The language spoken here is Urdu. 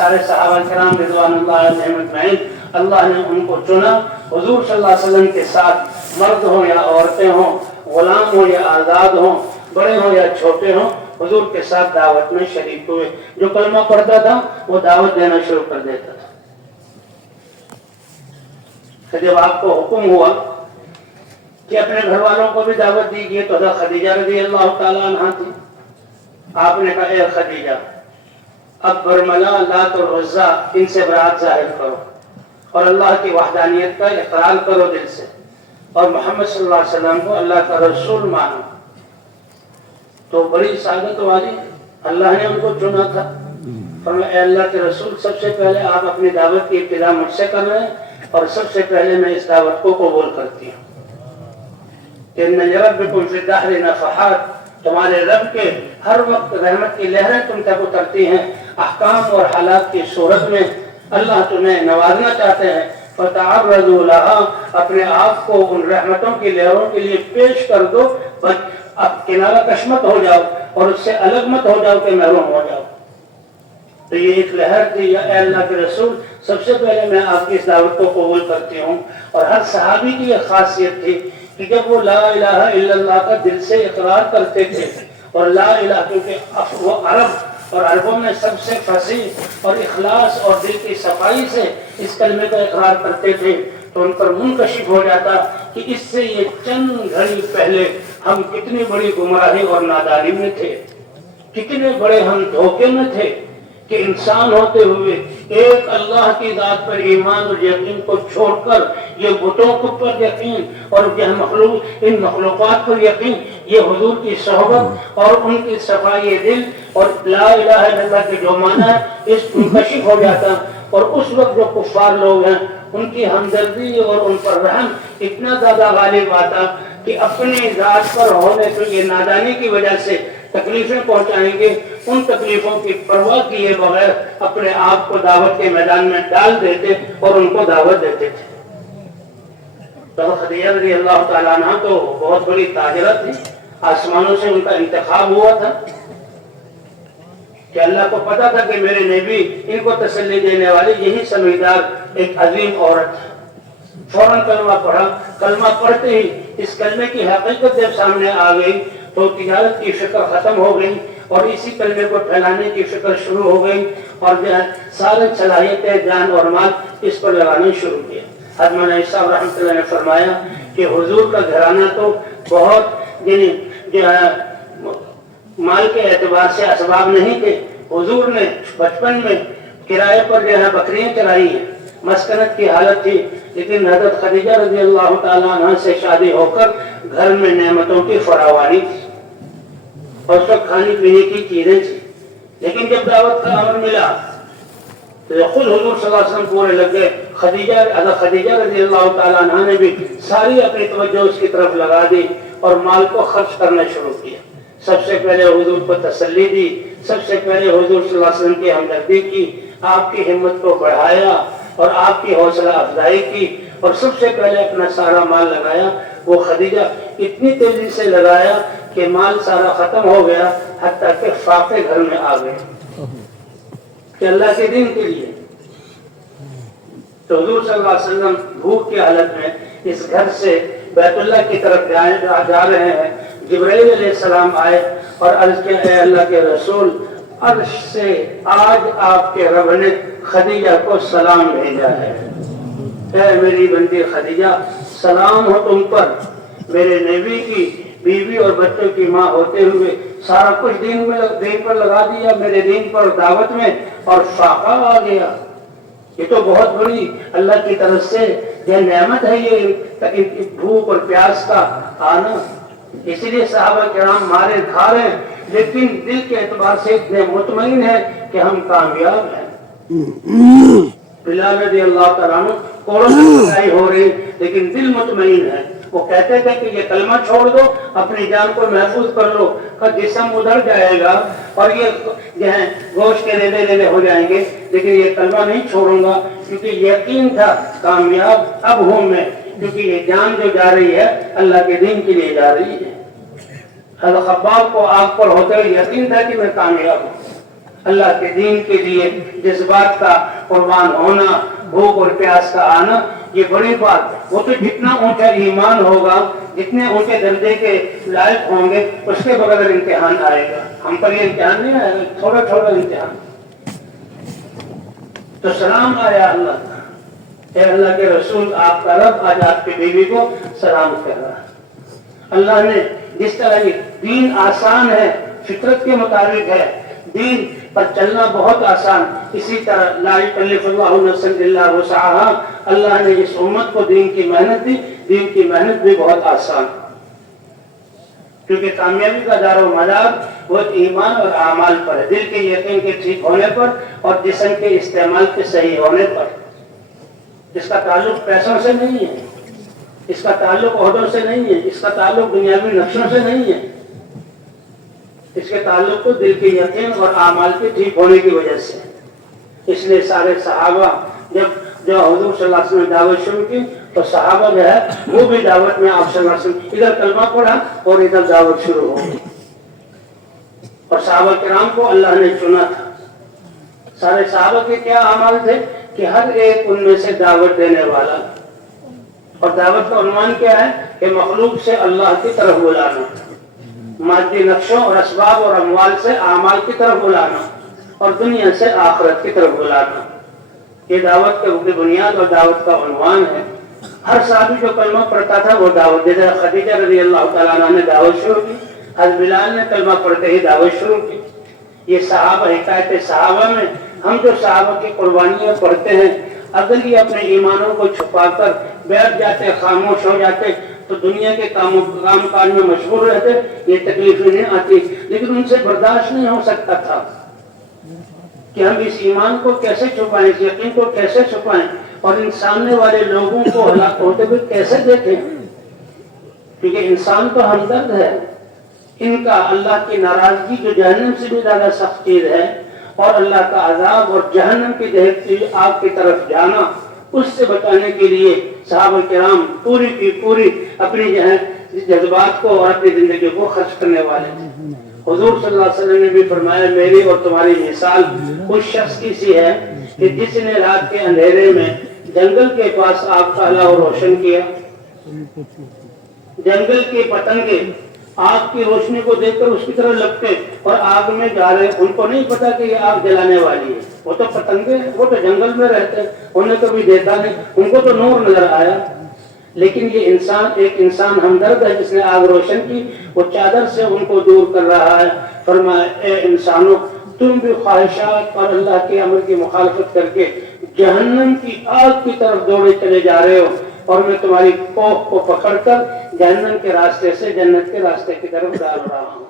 سارے صحابہ کرام رضوان اللہ علیہم اجمعین اللہ نے ان کو چنا. حضور صلی اللہ علیہ وسلم کے ساتھ مرد ہوں یا عورتیں ہوں، غلام ہوں یا آزاد ہوں، بڑے ہوں یا چھوٹے ہوں، حضور کے ساتھ دعوت میں شریک ہوئے. جو کلمہ پڑھتا تھا وہ دعوت دینا شروع کر دیتا تھا. پھر جب آپ کو حکم ہوا کہ اپنے گھر والوں کو بھی دعوت دیجیے تو حضرت خدیجہ رضی اللہ تعالیٰ عنہ تھی. آپ نے کہا اے خدیجہ، اب برملا، لات اور عزا ان سے برات ظاہر کرو اور اللہ کی وحدانیت کا اقرار کرو دل سے، اور محمد صلی اللہ علیہ وسلم کو اللہ کا رسول مانو. تو بڑی سعادت والی اللہ نے ان کو چنا تھا. فرمایا اے اللہ کے رسول، سب سے پہلے آپ اپنی دعوت کی ابتدا مجھ سے کر رہے ہیں اور سب سے پہلے میں اس دعوت کو قبول کرتی ہوں. کہ ان لربکم فی الدہر نفحات، تمہارے رب کے ہر وقت رحمت کی لہریں تم تک اترتی ہیں. احکام اور حالات کی صورت میں اللہ تمہیں نوازنا چاہتے ہیں. فتعرضوا لها، اپنے آپ کو ان رحمتوں کی لہروں کے لیے پیش کر دو. اب کنارہ کش مت ہو جاؤ اور اس سے الگ مت ہو جاؤ کہ محروم ہو جاؤ. تو یہ ایک لہر تھی. یا اے اللہ کے رسول، سب سے پہلے میں آپ کی اس دعوت کو قبول کرتی ہوں. اور ہر صحابی کی ایک خاصیت تھی کہ جب وہ لا الہ الا اللہ کا دل سے اقرار کرتے تھے، اور لا الہ، کیونکہ وہ عرب اور عربوں میں سب سے فصیح اور اخلاص اور دل کی صفائی سے اس کلمے کا اقرار کرتے تھے، تو ان پر منکشف ہو جاتا کہ اس سے یہ چند گھڑی پہلے ہم کتنی بڑی گمراہی اور نادانی میں تھے، کتنے بڑے ہم دھوکے میں تھے کہ انسان ہوتے ہوئے ایک اللہ کی ذات پر ایمان اور یقین کو چھوڑ کر یہ بتوں پر یقین اور ان مخلوقات پر یقین، یہ حضور کی صحبت اور ان کی صفائی دل اور لا الہ الا اللہ کے جو معنی ہے اس منکشف ہو جاتا. اور اس وقت جو کفار لوگ ہیں ان کی ہمدردی اور ان پر رحم اتنا زیادہ غالب آتا کہ اپنی ذات پر ہونے سے یہ نادانی کی وجہ سے تکلیفیں پہنچائیں گے، ان تکلیفوں کی پرواہ کیے بغیر اپنے آپ کو دعوت کے میدان میں ڈال دیتے اور ان کو دعوت دیتے تھے. تو خدیجہ رضی اللہ تعالیٰ عنہ تو بہت بڑی تاجرہ تھی. آسمانوں سے ان کا انتخاب ہوا تھا کہ اللہ کو پتا تھا کہ میرے نبی ان کو تسلی دینے والی یہی سمجھدار ایک عظیم عورت ہے. فوراً کلمہ پڑھا. کلمہ پڑھتے ہی اس کلمے کی حقیقت جب سامنے آ گئی تو تجارت کی فکر ختم ہو گئی اور اسی کلمے کو پھیلانے کی فکر شروع ہو گئی اور جو ہے سارے صلاحیتیں جان اور مال اس پر لگانا شروع کیا. حضرت مولانا صاحب رحمۃ اللہ نے فرمایا کہ حضور کا گھرانہ تو بہت جو ہے مال کے اعتبار سے اسباب نہیں تھے. حضور نے بچپن میں کرائے پر جو ہے بکریاں چرائی ہیں، مسکنت کی حالت تھی، لیکن حضرت خدیجہ رضی اللہ تعالیٰ عنہ سے شادی ہو کر گھر میں نعمتوں کی فراوانی تھی اور اس وقت کھانے پینے کی چیزیں تھی. لیکن جب دعوت کا امر ملا تو خود حضور صلی اللہ علیہ وسلم پورے لگ گئے. حضرت خدیجہ رضی اللہ تعالیٰ عنہ نے بھی ساری اپنی توجہ اس کی طرف لگا دی اور مال کو خرچ کرنا شروع کیا. سب سے پہلے حضور کو تسلی دی، سب سے پہلے حضور صلی اللہ علیہ وسلم کی ہمدردی کی، آپ کی ہمت کو بڑھایا اور آپ کی حوصلہ افزائی کی، اور سب سے پہلے اپنا سارا مال لگایا. وہ خدیجہ اتنی تیزی سے لگایا کہ مال سارا ختم ہو گیا، حتیٰ کہ فاقے گھر میں آ گئے کہ اللہ کے دین کے لیے. تو حضور صلی اللہ علیہ وسلم بھوک کی حالت میں اس گھر سے بیت اللہ کی طرف جا رہے ہیں. جبرائیل علیہ السلام آئے اور عرض کیا اے اللہ کے رسول، عرش سے آج آپ کے رب نے خدیجہ کو سلام بھیجا ہے. اے میری بندی خدیجہ، سلام ہو تم پر. میرے نبی کی بیوی اور بچوں کی ماں ہوتے ہوئے سارا کچھ دین پر لگا دیا، میرے دین پر دعوت میں، اور فاقہ آ گیا. یہ تو بہت بڑی اللہ کی طرف سے یہ نعمت ہے، یہ بھوک اور پیاس کا آنا. اسی لیے صحابہ کرام مارے کھا رہے ہیں لیکن دل کے اعتبار سے اتنے مطمئن ہیں کہ ہم کامیاب ہیں. بلال رضی اللہ تعالیٰ عنہ کوڑوں کی لڑائی ہو رہی لیکن دل مطمئن ہے. وہ کہتے تھے کہ یہ کلمہ چھوڑ دو، اپنی جان کو محفوظ کر لو، جسم ادھر جائے گا اور یہ جو ہے گوشت کے لینے ہو جائیں گے، لیکن یہ کلمہ نہیں چھوڑوں گا، کیونکہ یقین تھا کامیاب اب ہوں میں، کیونکہ یہ جان جو جا رہی ہے اللہ کے دین کے لیے جا رہی ہے. حضرت خباب کو آگ پر ہوتے ہوئے یقین تھا کہ میں کامیاب ہوں. اللہ کے دین کے لیے جذبات کا قربان ہونا، بھوک اور پیاس کا آنا، یہ بڑی بات۔ وہ تو جتنا اونچا ایمان ہوگا، جتنے اونچے درجے کے لائق ہوں گے، اس کے بغیر امتحان آئے گا۔ ہم پر یہ امتحان نہیں آئے گا، تھوڑا تھوڑا امتحان۔ تو سلام آیا اللہ کا، اے اللہ کے رسول، آپ کا رب آج آپ کی بیوی کو سلام کر رہا ہے۔ اللہ نے جس طرح یہ دین آسان ہے، فطرت کے مطابق ہے، دین پر چلنا بہت آسان، اسی طرح لا یکلف اللہ نفسا الا وسعها، اللہ نے اس امت کو دین کی محنت دی، دین کی محنت بھی بہت آسان، کیونکہ کامیابی کا دار و مدار وہ ایمان اور اعمال پر ہے، دل کے یقین کے ٹھیک ہونے پر اور جسم کے استعمال کے صحیح ہونے پر۔ اس کا تعلق پیسوں سے نہیں ہے، اس کا تعلق عہدوں سے نہیں ہے، اس کا تعلق دنیاوی نقشوں سے نہیں ہے، اس کے تعلق تو دل کے یقین اور اعمال کے ٹھیک ہونے کی وجہ سے۔ اس لیے سارے صحابہ جو حضور صلی اللہ علیہ وسلم نے دعوت شروع کی، تو صحابہ جو ہے وہ بھی دعوت میں آپ صلی اللہ علیہ وسلم ادھر کلمہ پڑھا اور ادھر دعوت شروع ہو گئی، اور صحابہ کرام کو اللہ نے چنا تھا۔ سارے صحابہ کے کیا اعمال تھے کہ ہر ایک ان میں سے دعوت دینے والا، اور دعوت کا عنوان کیا ہے کہ مخلوق سے اللہ کی طرف بلانا، مادی نقشوں اور اسباب اور اموال سے اعمال کی طرف بلانا، اور دنیا سے آخرت کی طرف بلانا۔ یہ دعوت کی بنیاد اور دعوت کا عنوان ہے۔ ہر صحابی جو کلمہ پڑھتا تھا وہ دعوت دیتا ہے۔ خدیجہ رضی اللہ تعالیٰ عنہ نے دعوت شروع کی، حضرت بلال نے کلمہ پڑھتے ہی دعوت شروع کی۔ یہ صحابہ، حکایت صحابہ میں ہم جو صحابہ کی قربانیاں پڑھتے ہیں، اگر یہ اپنے ایمانوں کو چھپا کر بیٹھ جاتے، خاموش ہو جاتے، تو دنیا کے کام کاج میں مشغول رہتے، یہ تکلیفیں نہیں آتی، لیکن ان سے برداشت نہیں ہو سکتا تھا کہ ہم اس ایمان کو کیسے چھپائیں، اس یقین کو کیسے چھپائیں، اور ان سامنے والے لوگوں کو ہلاک ہوتے ہوئے کیسے دیکھیں، کیونکہ انسان تو ہمدرد ہے۔ ان کا اللہ کی ناراضگی جو جہنم سے بھی زیادہ سخت چیز ہے، اور اللہ کا عذاب اور جہنم کی دہکتی آگ کی طرف جانا، اس سے بچانے کے لیے صحابہ کرام پوری کی پوری اپنی جذبات کو اور اپنی زندگی کو خرچ کرنے والے تھے۔ حضور صلی اللہ علیہ وسلم نے بھی فرمایا، میری اور تمہاری مثال اس شخص کی سی ہے کہ جس نے رات کے اندھیرے میں جنگل کے پاس آگ کا لو روشن کیا۔ جنگل کے پتنگے آگ کی روشنی کو دیکھ کر اس کی طرف لپٹے اور آگ میں جا رہے، ان کو نہیں پتا کہ یہ آگ جلانے والی ہے، وہ تو پتنگے، وہ تو جنگل میں رہتے، انہیں کبھی دیکھا نہیں، ان کو تو نور نظر آیا۔ لیکن یہ ایک انسان ہمدرد ہے جس نے آگ روشن کی، وہ چادر سے ان کو دور کر رہا ہے۔ فرمایا، اے انسانوں، تم بھی خواہشات اور اللہ کے امر کی مخالفت کر کے جہنم کی آگ کی طرف دوڑے چلے جا رہے ہو، اور میں تمہاری کوکھ کو پکڑ کر جہنم کے راستے سے جنت کے راستے کی طرف ڈال رہا ہوں۔